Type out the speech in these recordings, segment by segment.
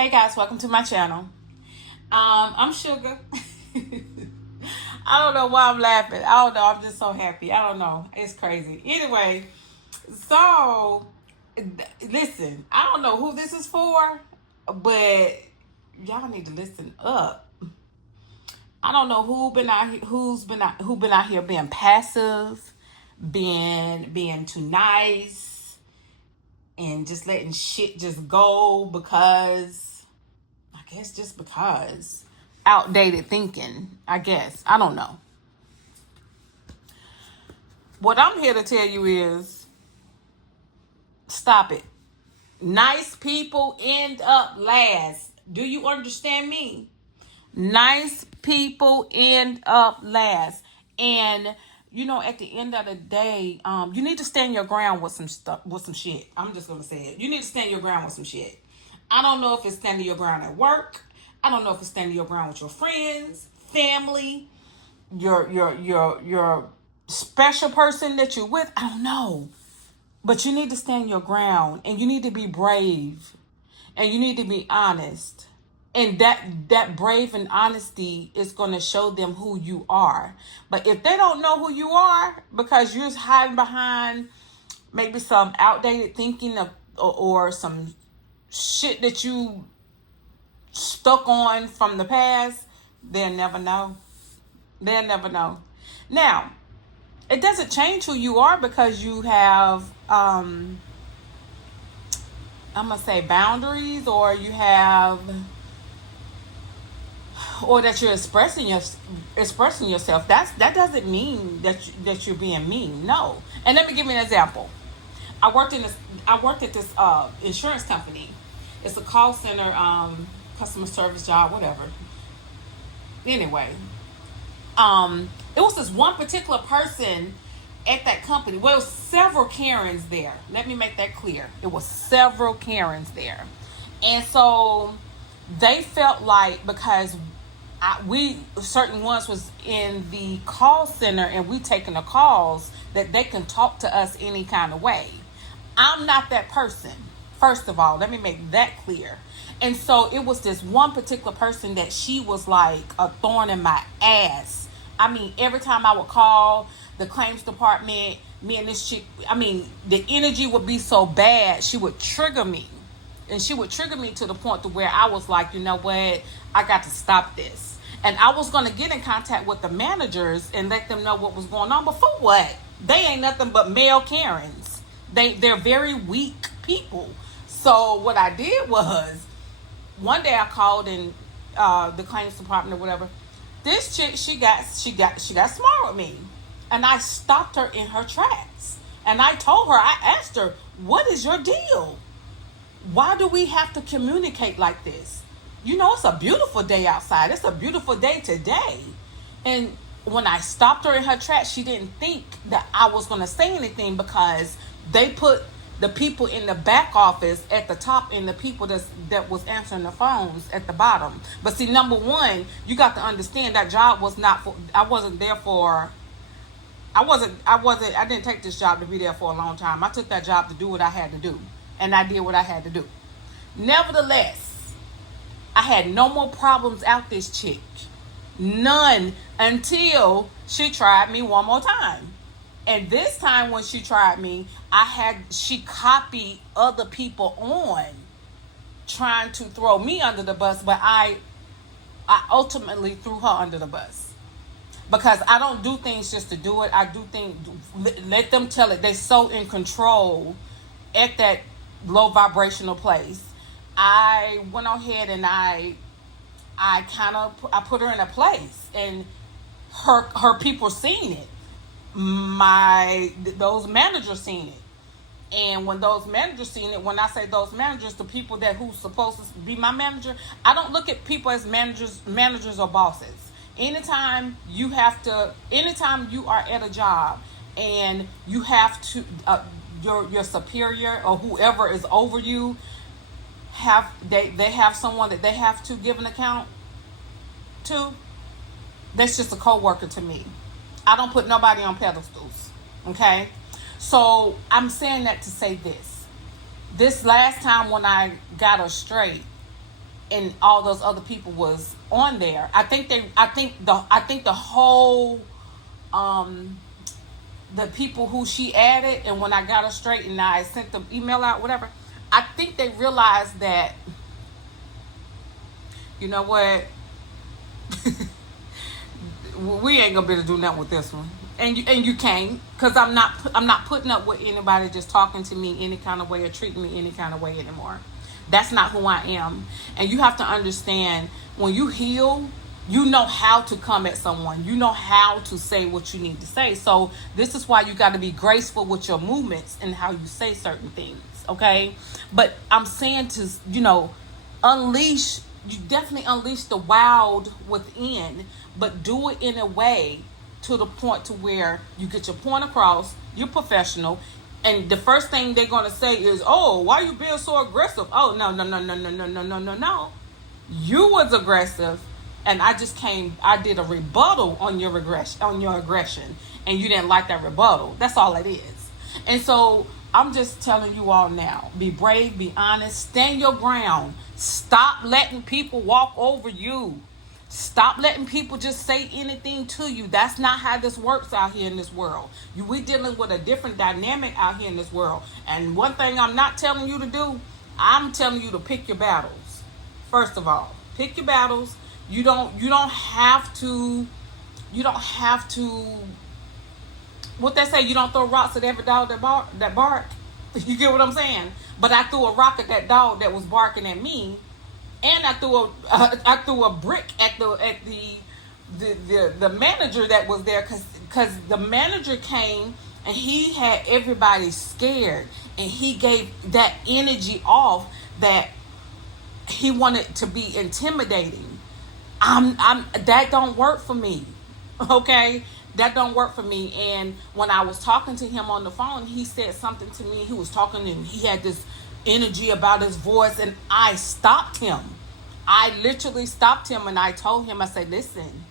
Hey guys, welcome to my channel. I'm Sugar. I don't know why I'm laughing. I don't know. I'm just so happy. I don't know. It's crazy. Anyway, so listen. I don't know who this is for, but y'all need to listen up. I don't know who been out here being passive, being too nice, and just letting shit just go because I guess just because. Outdated thinking, I guess. I don't know. What I'm here to tell you is stop it. Nice people end up last. Do you understand me? Nice people end up last. And at the end of the day, you need to stand your ground with some stuff, with some shit. I'm just gonna say it. You need to stand your ground with some shit. I don't know if it's standing your ground at work. I don't know if it's standing your ground with your friends, family, your special person that you're with. I don't know. But you need to stand your ground, and you need to be brave, and you need to be honest. And that brave and honesty is going to show them who you are. But if they don't know who you are because you're hiding behind maybe some outdated thinking or some shit that you stuck on from the past, they'll never know. They'll never know. Now, it doesn't change who you are because you have I'm gonna say boundaries, or you have, or that you're expressing yourself. That doesn't mean that you're being mean. No. And let me give you an example. I worked at this insurance company. It's a call center, customer service job, whatever. Anyway, it was this one particular person at that company. Well, it was several Karens there. Let me make that clear. It was several Karens there. And so they felt like because we certain ones was in the call center and we taking the calls, that they can talk to us any kind of way. I'm not that person. First of all, let me make that clear. And so it was this one particular person that she was like a thorn in my ass. I mean, every time I would call the claims department, me and this chick, the energy would be so bad, she would trigger me. And she would trigger me to the point to where I was like, you know what? I got to stop this. And I was going to get in contact with the managers and let them know what was going on. But for what? They ain't nothing but male Karens. They're very weak people. So what I did was, one day I called in the claims department or whatever. This chick, she got smart with me. And I stopped her in her tracks. And I told her, I asked her, what is your deal? Why do we have to communicate like this? It's a beautiful day outside. It's a beautiful day today. And when I stopped her in her tracks, she didn't think that I was going to say anything because they put the people in the back office at the top and the people that was answering the phones at the bottom. But see, number one, you got to understand that job was not for, I wasn't there for, I didn't take this job to be there for a long time. I took that job to do what I had to do. And I did what I had to do. Nevertheless, I had no more problems out this chick. None, until she tried me one more time. And this time when she tried me, she copied other people on trying to throw me under the bus, but I ultimately threw her under the bus. Because I don't do things just to do it. I do things, let them tell it. They're so in control at that low vibrational place. I went ahead and I put her in a place, and her people seen it. Those managers seen it. And when those managers seen it, when I say those managers, the people who's supposed to be my manager, I don't look at people as managers or bosses. Anytime you are at a job and you have to, your superior or whoever is over you, they have someone that they have to give an account to, that's just a co-worker to me. I don't put nobody on pedestals. Okay? So I'm saying that to say this. This last time when I got her straight, and all those other people was on there. I think the whole the people who she added, and when I got her straight and I sent the email out, whatever, I think they realized that, you know what, we ain't gonna be able to do nothing with this one, and you can't, because I'm not putting up with anybody just talking to me any kind of way or treating me any kind of way anymore. That's not who I am. And you have to understand, when you heal, you know how to come at someone. You know how to say what you need to say. So this is why you got to be graceful with your movements and how you say certain things, okay? But I'm saying to, unleash, you definitely unleash the wild within, but do it in a way to the point to where you get your point across, you're professional, and the first thing they're going to say is, oh, why are you being so aggressive? Oh, no, no, no, no, no, no, no, no, no, no. You was aggressive, and I did a rebuttal on your aggression, and you didn't like that rebuttal. That's all it is. And so I'm just telling you all now, be brave, be honest, stand your ground. Stop letting people walk over you. Stop letting people just say anything to you. That's not how this works out here in this world. We dealing with a different dynamic out here in this world. And one thing I'm not telling you to do, I'm telling you to pick your battles. First of all, pick your battles. You don't have to what they say, you don't throw rocks at every dog that bark. You get what I'm saying? But I threw a rock at that dog that was barking at me. And I threw a brick at the manager that was there, because the manager came and he had everybody scared, and he gave that energy off that he wanted to be intimidating. That don't work for me. Okay? That don't work for me. And when I was talking to him on the phone, he said something to me. He was talking and he had this energy about his voice, and I stopped him. I literally stopped him, and I told him, I said, listen,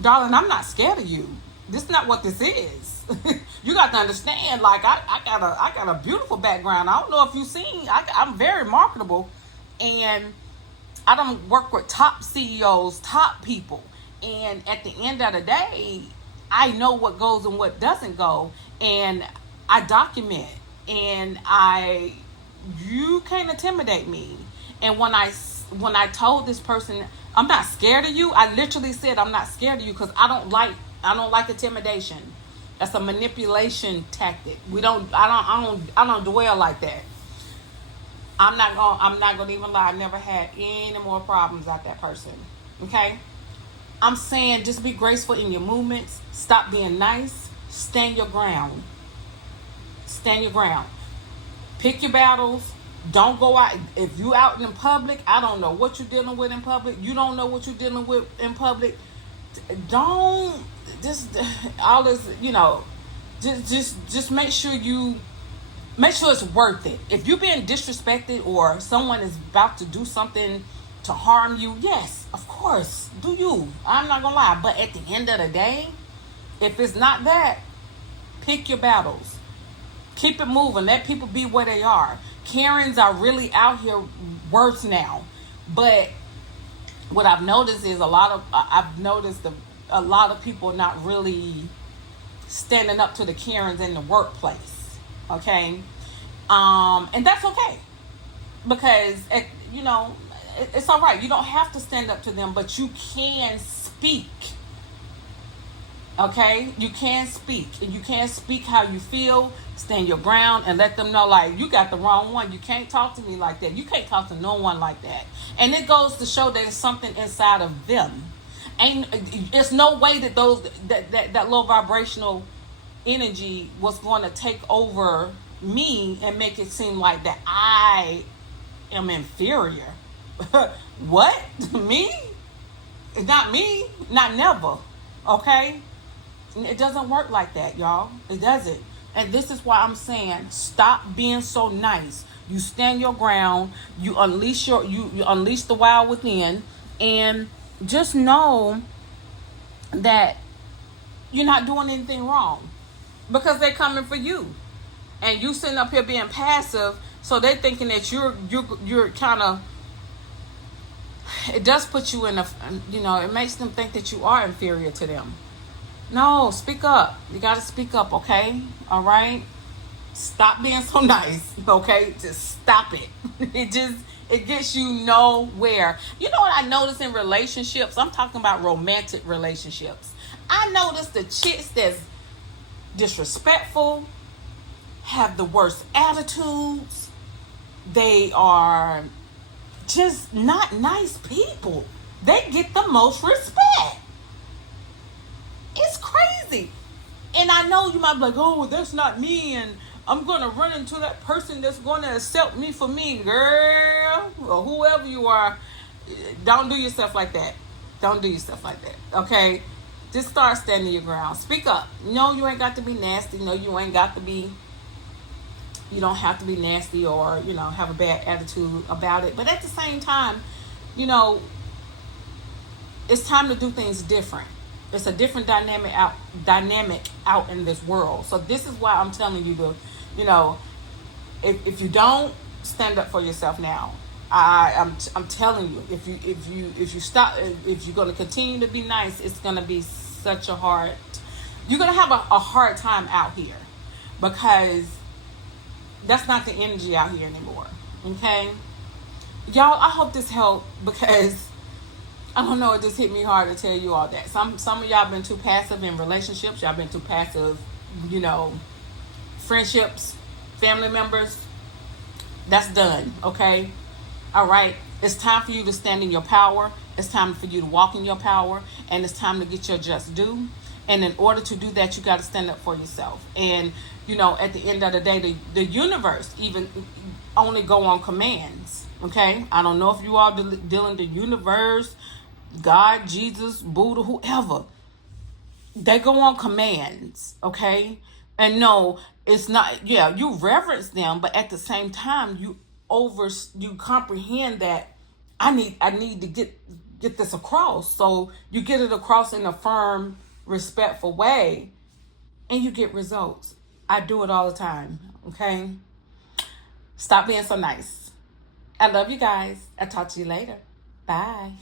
darling, I'm not scared of you. This is not what this is. You got to understand, like, I got a beautiful background. I don't know if you've seen, I'm very marketable, and I don't work with top CEOs, top people. And at the end of the day, I know what goes and what doesn't go, and I document, and you can't intimidate me. And when I told this person, I'm not scared of you, I literally said, I'm not scared of you, because I don't like intimidation. That's a manipulation tactic. I don't dwell like that. I'm not gonna even lie. I never had any more problems with that person. Okay? I'm saying, just be graceful in your movements. Stop being nice. Stand your ground. Stand your ground. Pick your battles. Don't go out. If you out in public, I don't know what you're dealing with in public. You don't know what you're dealing with in public. Don't just all this, just make sure it's worth it. If you're being disrespected or someone is about to do something to harm you, yes, of course, do you. I'm not gonna lie. But at the end of the day, if it's not that, pick your battles. Keep it moving. Let people be where they are. Karens are really out here worse now. But what I've noticed is a lot of people not really standing up to the Karens in the workplace. Okay? And that's okay. Because, it's all right. You don't have to stand up to them, but you can speak. Okay? You can speak. And you can speak how you feel. Stand your ground and let them know, like, you got the wrong one. You can't talk to me like that. You can't talk to no one like that. And it goes to show there's something inside of them. There's no way that that low vibrational energy was going to take over me and make it seem like that I am inferior. What? Me? Not me. Not never. Okay? It doesn't work like that, y'all. It doesn't. And this is why I'm saying, stop being so nice. You stand your ground. You unleash you unleash the wild within, and just know that you're not doing anything wrong, because they're coming for you, and you sitting up here being passive. So they're thinking that you're kind of it does put you in a, it makes them think that you are inferior to them. No, speak up. You got to speak up, okay? All right? Stop being so nice, okay? Just stop it. It gets you nowhere. You know what I notice in relationships? I'm talking about romantic relationships. I notice the chicks that's disrespectful, have the worst attitudes. They are just not nice people. They get the most respect. It's crazy. And I know you might be like, oh, that's not me, and I'm going to run into that person that's going to accept me for me, girl, or whoever you are. Don't do yourself like that. Don't do yourself like that, okay? Just start standing your ground. Speak up. No, you ain't got to be nasty. No, you ain't got to be, you don't have to be nasty or, have a bad attitude about it. But at the same time, you know, it's time to do things different. It's a different dynamic out in this world. So this is why I'm telling you to, if you don't stand up for yourself now, I'm telling you, if you stop, if you're going to continue to be nice, it's going to be such a hard. You're going to have a hard time out here, because that's not the energy out here anymore. Okay, y'all. I hope this helped, because I don't know, it just hit me hard to tell you all that. Some of y'all been too passive in relationships. Y'all been too passive, friendships, family members. That's done, okay? All right. It's time for you to stand in your power. It's time for you to walk in your power. And it's time to get your just due. And in order to do that, you got to stand up for yourself. And, at the end of the day, the universe even only go on commands, okay? I don't know if you all dealing the universe, God, Jesus, Buddha, whoever. They go on commands, okay? And no, it's not, you reverence them, but at the same time, you comprehend that I need to get this across. So you get it across in a firm, respectful way, and you get results. I do it all the time, okay? Stop being so nice. I love you guys. I'll talk to you later. Bye.